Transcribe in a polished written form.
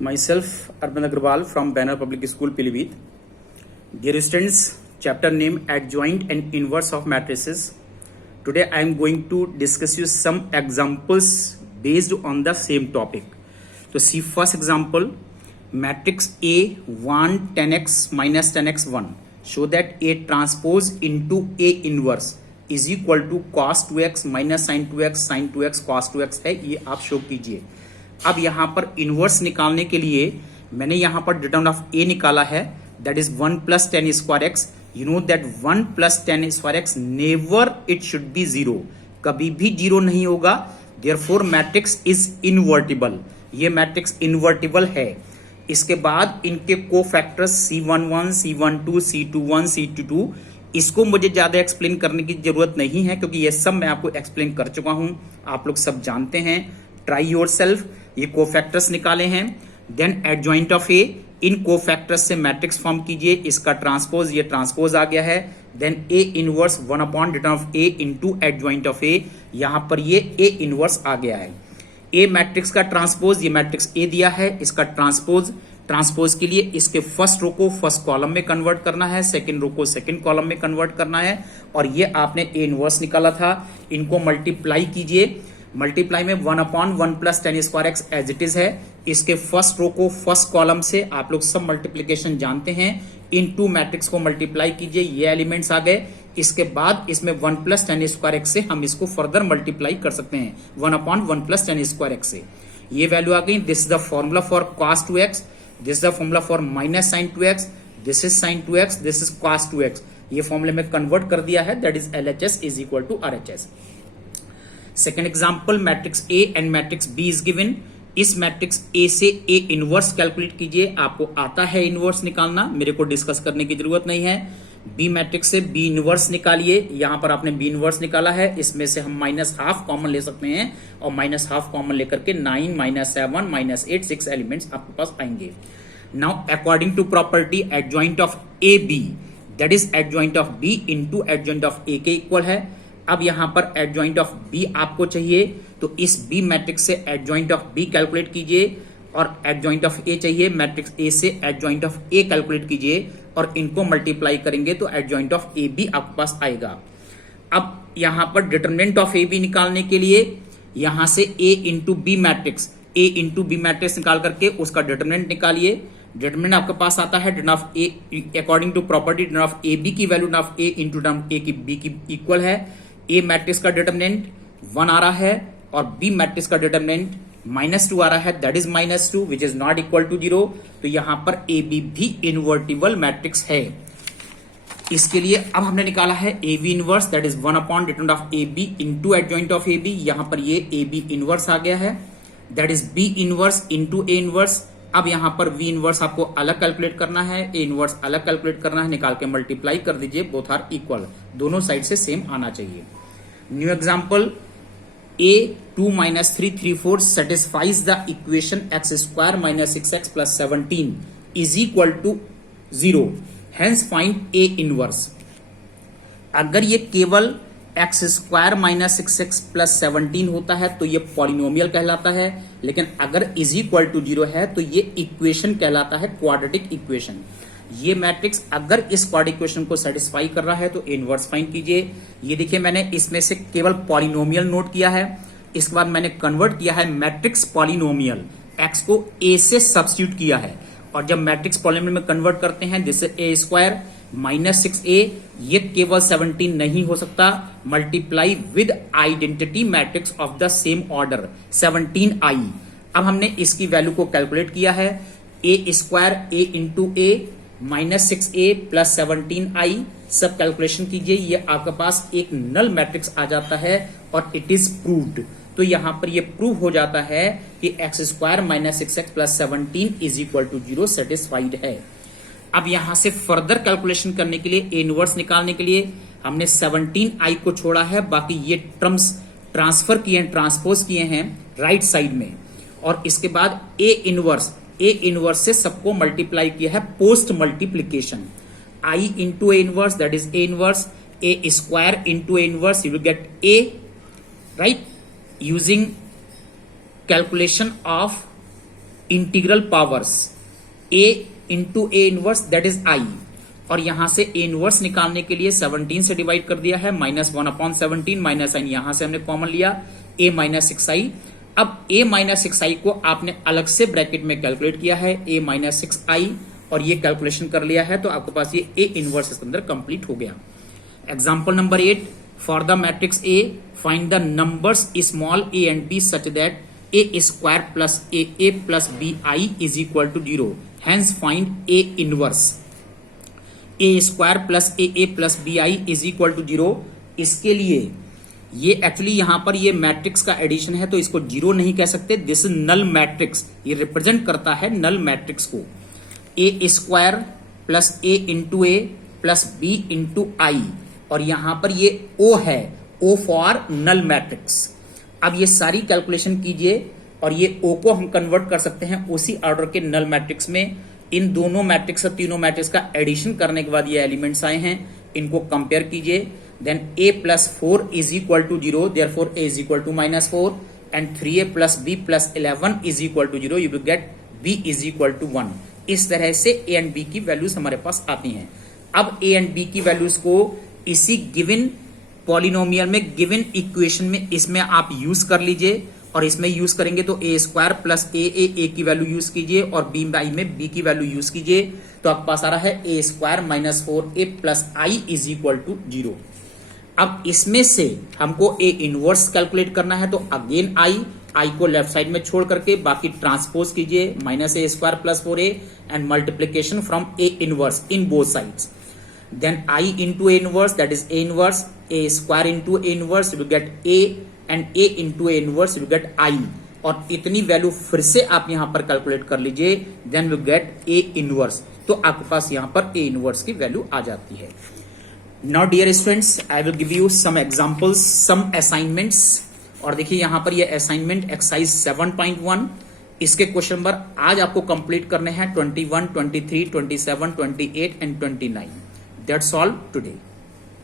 Myself, Arvind Agrawal from Banner Public School, Pilibhit. Dear students, chapter name Adjoint and Inverse of Matrices. Today I am going to discuss you some examples based on the same topic. So see first example, matrix A 1 10x minus 10x 1. Show that A transpose into A inverse is equal to cos 2x minus sin 2x cos 2x है, ये आप show कीजिए. अब यहाँ पर inverse निकालने के लिए मैंने यहाँ पर डिटरमिनेंट ऑफ ए निकाला है, that is 1 plus ten square x. You know that 1 plus ten square x never it should be zero, कभी भी जीरो नहीं होगा. देयरफॉर मैट्रिक्स इज इनवर्टिबल, ये मैट्रिक्स इनवर्टिबल है. इसके बाद इनके cofactors C11, C12, C21, C22, इसको मुझे ज्यादा एक्सप्लेन करने की जरूरत नहीं है क्योंकि ये सब मैं आपको एक्सप्लेन कर चुका हूं, आप लोग सब जानते हैं. Try yourself. ये कोफैक्टर्स निकाले हैं. देन एडजॉइंट ऑफ ए, इन कोफैक्टर्स से मैट्रिक्स फॉर्म कीजिए. इसका ट्रांसपोज, ये ट्रांसपोज आ गया है. Then A inverse 1 upon determinant of A into adjoint of A, यहां पर ये ए इनवर्स आ गया है. ए मैट्रिक्स का ट्रांसपोज, ये मैट्रिक्स ए दिया है, इसका ट्रांसपोज. ट्रांसपोज के लिए इसके फर्स्ट रो को फर्स्ट कॉलम में कन्वर्ट करना है, सेकंड रो को सेकंड कॉलम में कन्वर्ट करना है. और ये आपने ए इनवर्स निकाला था, इनको मल्टीप्लाई कीजिए. मल्टीप्लाई में 1 upon 1 plus ten square x as it is है. इसके फर्स्ट रो को फर्स्ट कॉलम से, आप लोग सब मल्टीप्लीकेशन जानते हैं, इन टू मैट्रिक्स को मल्टीप्लाई कीजिए, ये एलिमेंट्स आ गए. इसके बाद इसमें 1 प्लस टेन स्क्वायर एक्स से हम इसको फर्दर मल्टीप्लाई कर सकते हैं 1 upon 1 plus ten square x से. ये वैल्यू आ गई. This is the formula for cos 2x, this is the formula for minus sin 2x, this is sin 2x, this is cos 2x. ये फॉर्मूले में कन्वर्ट कर दिया है, that is LHS is equal to RHS. Second example, matrix A and matrix B is given. इस matrix A से A inverse calculate कीजिए. आपको आता है इनवर्स निकालना, मेरे को डिस्कस करने की जरूरत नहीं है. बी मैट्रिक्स से बी इनवर्स निकालिए. यहां पर आपने बी इनवर्स निकाला है, इसमें से हम माइनस हाफ कॉमन ले सकते हैं और माइनस हाफ कॉमन लेकर के 9 माइनस 7 माइनस 8 6 एलिमेंट्स आपके पास आएंगे. Now according to property adjoint of A B, that is adjoint of B into adjoint of A के इक्वल है. अब यहां पर एडजॉइंट ऑफ बी आपको चाहिए, तो इस बी मैट्रिक्स से एडजॉइंट ऑफ बी कैलकुलेट कीजिए. और एडजॉइंट ऑफ ए चाहिए, मैट्रिक्स ए से एडजॉइंट ऑफ ए कैलकुलेट कीजिए और इनको मल्टीप्लाई करेंगे तो एडजॉइंट ऑफ ए बी आपके पास आएगा. अब यहां पर डिटरमिनेंट ऑफ ए बी निकालने के लिए यहां से ए इंटू बी मैट्रिक्स, ए इंटू बी मैट्रिक्स निकाल करके उसका डिटरमिनेंट निकालिए. डिटरमिनेंट आपके पास आता है determinant of A according to property, determinant of A B की value determinant of A into determinant A की बी की इक्वल है. ए मैट्रिक्स का डिटरमिनेंट 1 आ रहा है और बी मैट्रिक्स का डिटरमिनेंट -2 आ रहा है, that is -2 which is not equal to 0. तो यहां पर ए बी भी इनवर्टिबल मैट्रिक्स है. इसके लिए अब हमने निकाला है A B inverse, that is 1 upon determinant of A B into adjoint of A B. यहां पर ये ए बी इनवर्स आ गया है, that is B inverse into A inverse. अब यहां पर वी इनवर्स आपको अलग कैलकुलेट करना है, ए इनवर्स अलग कैलकुलेट करना है, निकाल के मल्टीप्लाई कर दीजिए, बोथ आर इक्वल, दोनों साइड से सेम आना चाहिए. New example, a 2 minus 3 3 4 satisfies the equation x square minus 6x plus 17 is equal to 0. Hence find a inverse. अगर ये केवल x square minus 6x plus 17 होता है तो ये पॉलिनोमियल कहलाता है, लेकिन अगर इज इक्वल टू 0 है तो ये इक्वेशन कहलाता है, क्वाड्रेटिक इक्वेशन. ये मैट्रिक्स अगर इस क्वाड्रेटिक इक्वेशन को सेटिस्फाई कर रहा है तो इनवर्स फाइंड कीजिए. ये देखिए मैंने इसमें से केवल पॉलिनोमियल नोट किया है, इसके बाद मैंने कन्वर्ट किया है मैट्रिक्स पॉलिनोमियल, x को a से सब्स्टिट्यूट किया है. और जब मैट्रिक्स पॉलिनोमियल में कन्वर्ट करते हैं, जैसे a स्क्वायर माइनस 6a, ये केवल 17 नहीं हो सकता, multiply with identity matrix of the same order 17i. अब हमने इसकी वैल्यू को कैलकुलेट किया है, a square a into a minus 6a plus 17i, सब कैलकुलेशन कीजिए, ये आपके पास एक नल मैट्रिक्स आ जाता है और इट इज प्रूव्ड. तो यहां पर ये प्रूव हो जाता है कि x square minus 6x plus 17 is equal to 0 satisfied है. अब यहां से फर्दर कैलकुलेशन करने के लिए, ए इनवर्स निकालने के लिए हमने 17i को छोड़ा है, बाकी ये टर्म्स ट्रांसफर किए हैं, ट्रांसपोज किए हैं राइट साइड में. और इसके बाद ए इनवर्स से सबको मल्टीप्लाई किया है post multiplication. I into A inverse, that is A inverse, A square into A inverse, you will get A, right? Using calculation of integral powers a into A inverse that is I, और यहां से A inverse निकालने के लिए 17 से divide कर दिया है, -1/17 माइनस साइन यहां से हमने कॉमन लिया, a माइनस 6i। अब a माइनस 6i को आपने अलग से ब्रैकेट में कैलकुलेट किया है, a माइनस 6i, और ये कैलकुलेशन कर लिया है, तो आपके पास ये a इनवर्स इसके अंदर कंप्लीट हो गया। Example number 8, for the matrix a find the numbers small a and b such that a square plus a plus bi is equal to 0, hence find a inverse. a square plus a plus bi is equal to 0, इसके लिए ये actually यहां पर ये matrix का addition है, तो इसको जीरो नहीं कह सकते, दिस इज नल मैट्रिक्स, ये रिप्रेजेंट करता है नल मैट्रिक्स को। a square plus a into A plus b into I, और यहां पर ये o है, o फॉर नल मैट्रिक्स। अब ये सारी कैलकुलेशन कीजिए, और ये o को हम कन्वर्ट कर सकते हैं उसी ऑर्डर के नल मैट्रिक्स में। इन दोनों मैट्रिक्स और तीनों मैट्रिक्स का एडिशन करने के बाद ये एलिमेंट्स आए हैं, इनको कंपेयर कीजिए। Then a plus 4 is equal to 0, therefore a is equal to -4, and 3a plus b plus 11 is equal to 0, you will get b is equal to 1। इस तरह से a एंड b की values हमारे पास आती हैं। अब a एंड b की वैल्यूज को इसी गिवन पॉलिनोमियल में, गिवन इक्वेशन में, इसमें आप यूज कर लीजिए, और इसमें यूज करेंगे तो a स्क्वायर प्लस a की वैल्यू यूज कीजिए, और b बाई में b की वैल्यू यूज कीजिए, तो आपके पास आ रहा है a square minus 4a plus i is equal to 0। अब इसमें से हमको a इनवर्स कैलकुलेट करना है, तो अगेन i को लेफ्ट साइड में छोड़ करके बाकी ट्रांसपोज कीजिए, minus a square plus 4a and multiplication from a inverse in both sides. Then I into A inverse, that is A inverse, A square into A inverse, you will get A, and A into A inverse, you will get I, और इतनी value फिर से आप यहां पर calculate कर लीजिए, then you get A inverse, तो आपके पास यहां पर A inverse की वैल्यू आ जाती है। Now dear students, I will give you some examples, some assignments, और देखिए यहां पर ये असाइनमेंट एक्सरसाइज 7.1, इसके क्वेश्चन नंबर आज आपको कंप्लीट करने हैं 21, 23, 27, 28 एंड 29। That's all today.